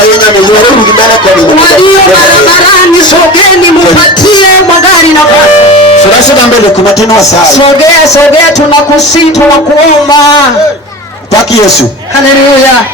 walio barabarani sogeni mupatie magari nafasi. Tunasonga mbele kwa matendo wa saa. Sogea tunakusihi tunakuomba. Paki Yesu. Haleluya.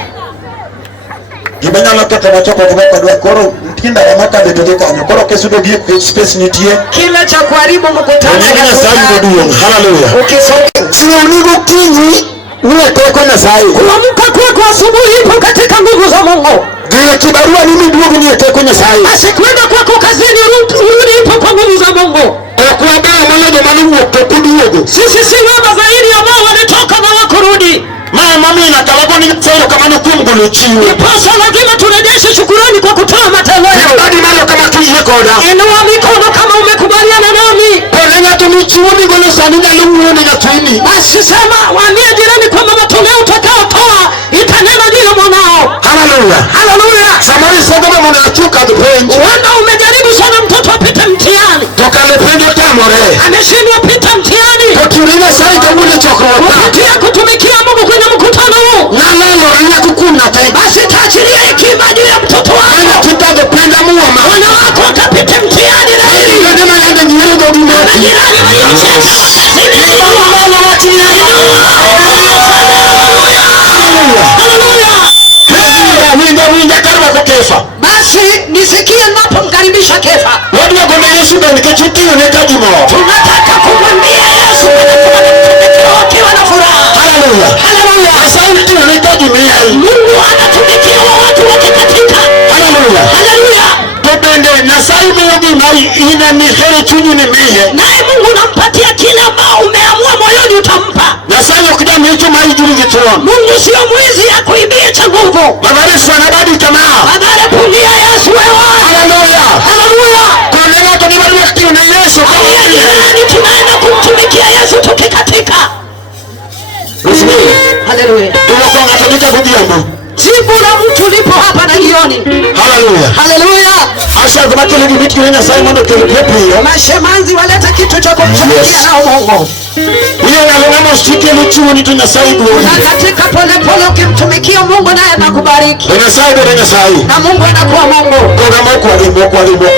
Gimana lokata machoka kwa dua koro mtinda ya maka betokeka koro kesudo gi space nitie. Kila cha kuharibu mkutano ya saa ndio. Haleluya. Ukisogea. Sionigo kinyi niwe toko na saa. Kuamka kwako asubuhi ipo katika nguvu za Mungu. Gile kibarua mimi ndio niwe toko na saa. Asikwenda kwako kazini rudi ipo kwa nguvu za Mungu. Kuambia mmoja manungu kukuduogo. Sisi si baba zaidi ambao walitoka na wakurudi. Mama mimi nakalabo ni tsoro kama nukumgulu chiwe. Pasa lazima turejeshe shukrani kwa kutoa matendo yetu. Badi malo kama tuliyekoda. Inua mikono kama umekubaliana nami. Pole na tumichiwe ngono sani na lungu ni gatwini. Basi sema waambie jirani kwamba matoleo utakayotoa itanena juu ya mwanao. Haleluya. Haleluya. Samari sogoma mnachuka dupenzi. Wanda umejaribu sana mtoto apite mtihani. Toka lependo tamore. Ameshindwa pita mtihani. Kuturina sai kabule chokrota. Kupitia kutumikia Mungu kwenye mkutano huu. Na leo ranya kukuna tai. Basi taachilia hekima juu ya mtoto wako. Ana kitabu penda muama. Mwana wako utapita mtihani na hili. Ndio maana ndio ndio ndio. Majirani waliocheza. Basi nisikie ninapomkaribisha Kefa. Watu wagombe Yesu ndio nikachukio nekajimo. Tunataka kumwambia Yesu anatumikia wakiwa na furaha. Haleluya. Haleluya. Asante tunahitaji Mungu anatumikia watu wakikatika. Haleluya. Haleluya. Tupende na sai Mungu nai ina mihere chunyu ni mihe. Naye Mungu unampatia kile ambao umeamua moyoni utampa. Na sai ukidami hicho mai juri gituon. Mungu sio mwizi akuibie cha nguvu. Babare sana badi tamaa. Badala pungia Yesu wewe. Haleluya. Haleluya. Kwa leo tunibali wakati na Yesu kwa Yaani tunaenda kumtumikia Yesu tukikatika. Haleluya. Tunakonga tunika kudiambo. Jibu la mtu lipo hapa na jioni. Haleluya. Haleluya. Asha kwa kile kitu na Simon tulipepo. Mashemanzi waleta kitu cha kumtumikia nao Mungu. Hiyo nalongana shike luchuoni tunasaibu. Na katika pole ukimtumikia Mungu naye anakubariki. Tunasaibu na Mungu anakuwa Mungu. Kwa Mungu alimu.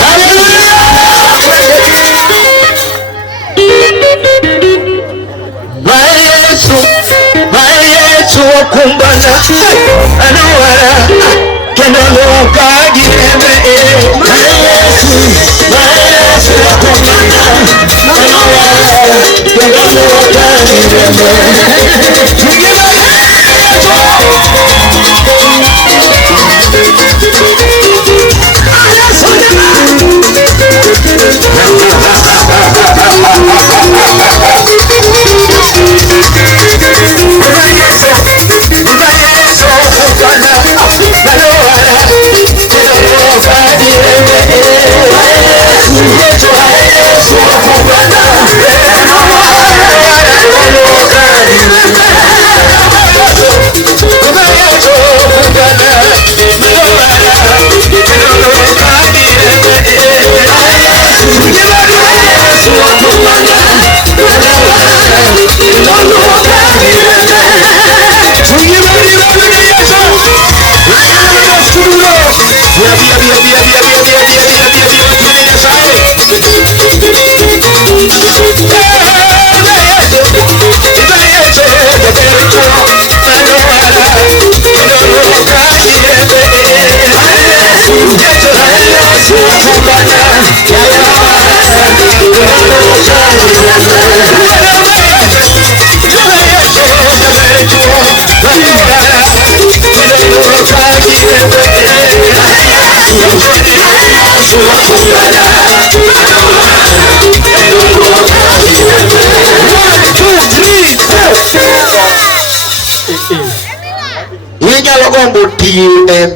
Haleluya. Yesu kumbana anawara kendo loka gireme Yesu kumbana anawara kendo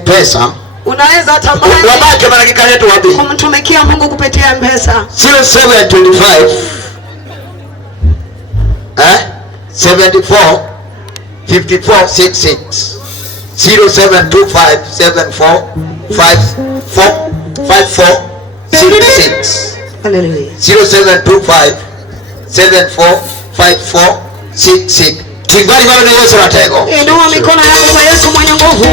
Pesa unaweza tamani wabake marakika yetu wapi kumtumikia Mungu kupitia M-Pesa 0725 74 5466 0725 74 5466 Hallelujah 0725 74 5466 Tingari bado Yesu atego. Inua mikono yako kwa Yesu mwenye nguvu.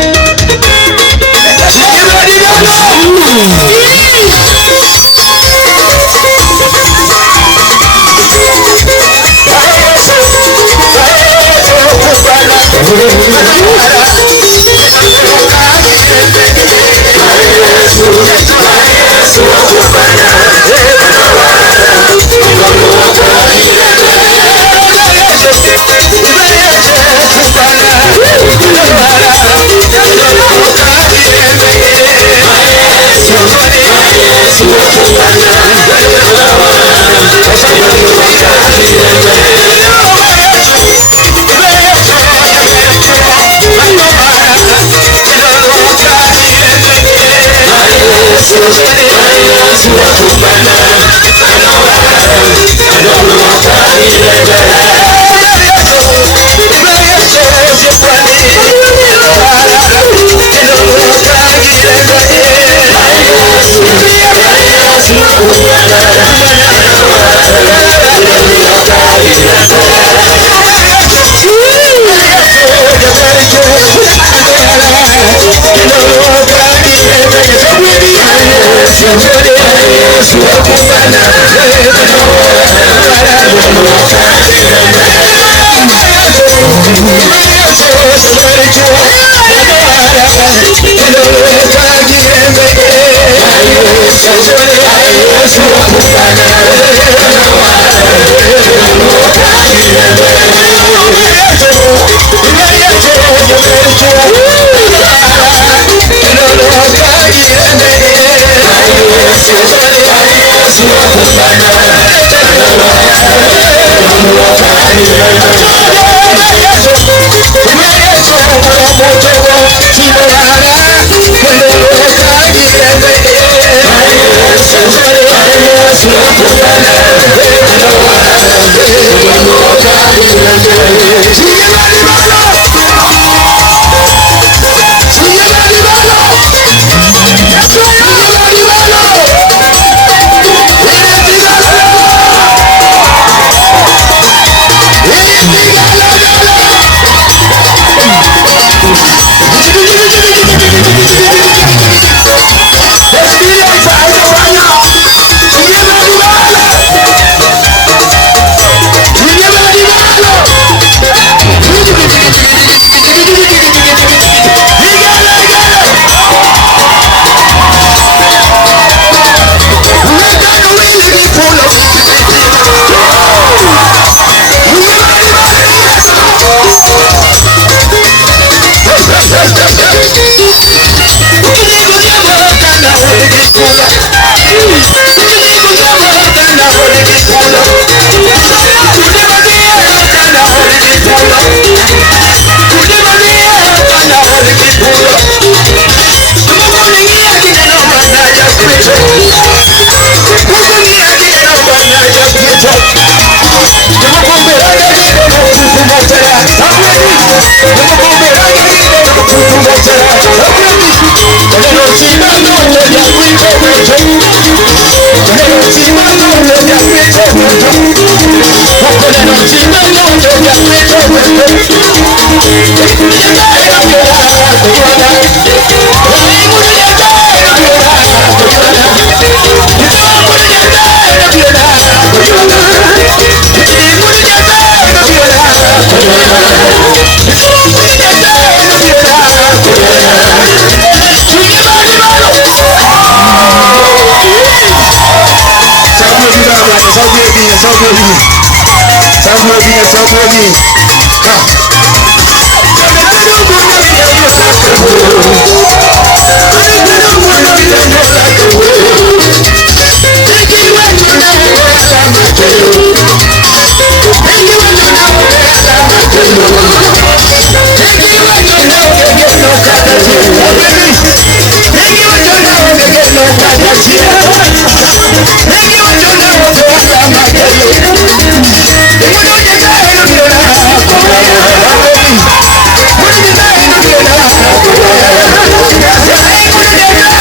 What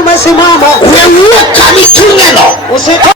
Umesimama, umeweka mitungeno. Usitoke